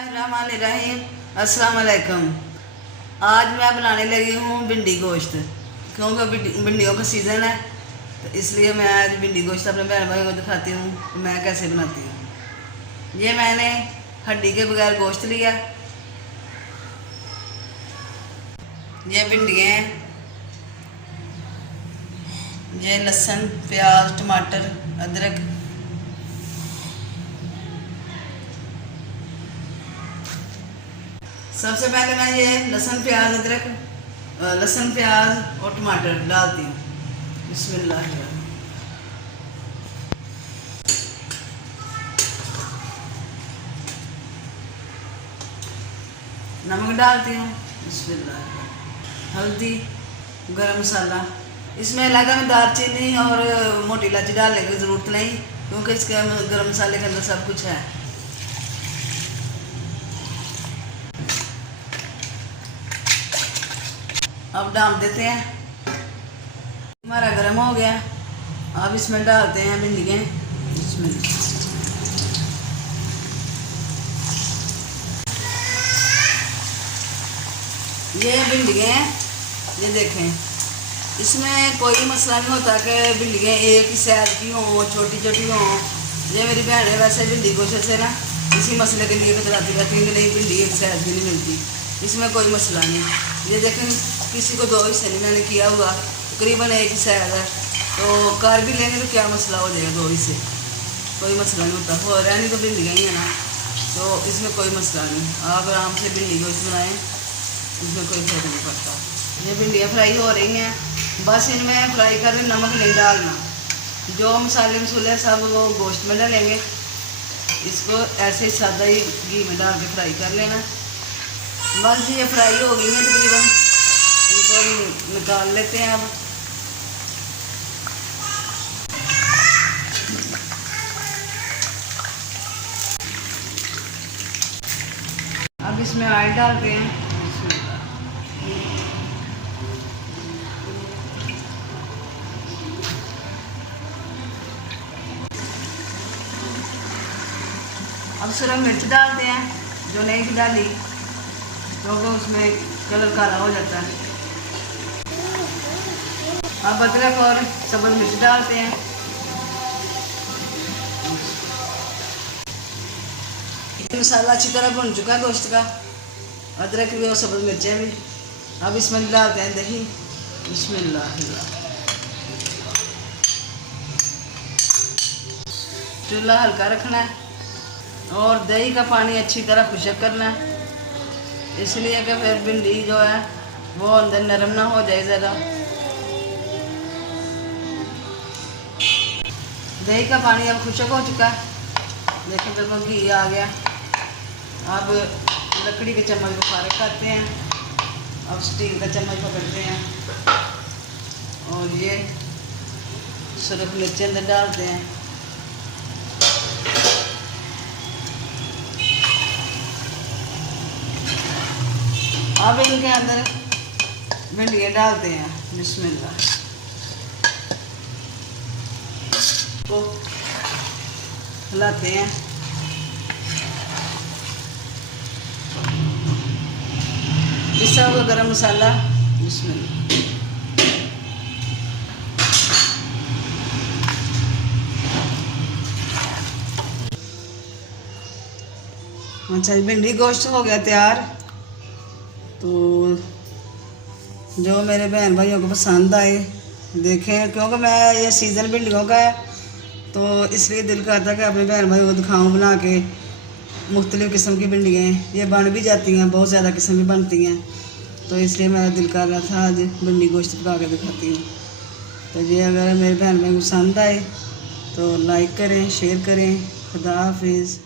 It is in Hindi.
बिस्मिल्लाहिर्रहमानिर्रहीम। अस्सलाम वालेकुम। आज मैं बनाने लगी हूँ भिंडी गोश्त, क्योंकि भिंडियों का सीज़न है, तो इसलिए मैं आज भिंडी गोश्त अपने बहन भाई को दिखाती हूँ मैं कैसे बनाती हूँ। ये मैंने हड्डी के बगैर गोश्त लिया, ये भिंडियाँ हैं, ये लहसुन, प्याज, टमाटर, अदरक, सबसे पहले मैं ये लहसुन प्याज और टमाटर डालती हूँ। बिस्मिल्लाह। नमक डालती हूँ, बिस्मिल्लाह। हल्दी, गरम मसाला, इसमें लगा में दालचीनी और मोटी इलायची डालने की ज़रूरत नहीं, क्योंकि इसके गरम मसाले के अंदर सब कुछ है। अब डाल देते हैं। हमारा गर्म हो गया, अब इसमें डालते हैं भिंडियाँ। इसमें ये भिंडियाँ, ये देखें, इसमें कोई मसला नहीं होता कि भिंडियाँ एक ही साइज की हों, छोटी छोटी हों। ये मेरी बहन है वैसे भिंडी गोश्त से ना इसी मसले के लिए कतराती रहती है कि नहीं भिंडी एक साइज की नहीं मिलती, इसमें कोई मसला नहीं। ये देखें, किसी को दो हिस्से नहीं मैंने किया हुआ, तकरीबन एक ही साइज है, तो कर भी लेंगे तो क्या मसला हो जाएगा, दो हिस्से कोई मसला नहीं होता। हो रहा नहीं तो भिंडियाँ ही है ना, तो इसमें कोई मसला नहीं। आप आराम से भिंडी गोश्त बनाएं, इसमें कोई फर्क नहीं पड़ता। ये भिंडियाँ फ्राई हो रही हैं, बस इनमें फ्राई कर नमक नहीं डालना, जो मसाले मसूले सब वो गोश्त में डालेंगे। इसको ऐसे ही सादा ही घी में डाल के फ्राई कर लेना। बस ये फ्राई हो गई है तकरीबन, इनको निकाल लेते हैं। अब इसमें ऑयल डालते हैं। अब सिर्फ मिर्च डालते हैं, जो नहीं भी डाली क्योंकि उसमें कलर काला हो जाता है। अब अदरक और सब्ज़ मिर्च डालते हैं। मसाला अच्छी तरह भुन चुका है गोश्त का, अदरक भी और सब्ज़ मिर्चें भी। अब इसमें डालते हैं दही, बिस्मिल्लाह। चूल्हा हल्का रखना है और दही का पानी अच्छी तरह खुशक करना है, इसलिए कि फिर भिंडी जो है वो अंदर नरम ना हो जाए ज़्यादा। दही का पानी अब खुशक हो चुका है, देखो देखो घी आ गया। अब लकड़ी के चम्मच को फारिग करते हैं, अब स्टील का चम्मच पकड़ते हैं और ये सुरख मिर्ची अंदर डालते हैं। अब इनके अंदर भिंडियाँ डालते हैं, बिस्मिल्लाह। तो हिलाते हैं। पिसा हुआ गरम मसाला, बिस्मिल्लाह। अच्छा, भिंडी गोश्त हो गया तैयार। तो जो मेरे बहन भाइयों को पसंद आए देखें, क्योंकि मैं ये सीज़न भिंडियों का है, तो इसलिए दिल करता कि अपने बहन भाइयों को दिखाऊं बना के। मुख्तलिफ़ किस्म की भिंडियाँ हैं, ये बन भी जाती हैं, बहुत ज़्यादा किस्म की बनती हैं, तो इसलिए मेरा दिल कर रहा था आज भिंडी गोश्त पका के दिखाती हूँ। तो ये अगर मेरे बहन भाई को पसंद आए तो लाइक करें, शेयर करें। खुदा हाफिज़।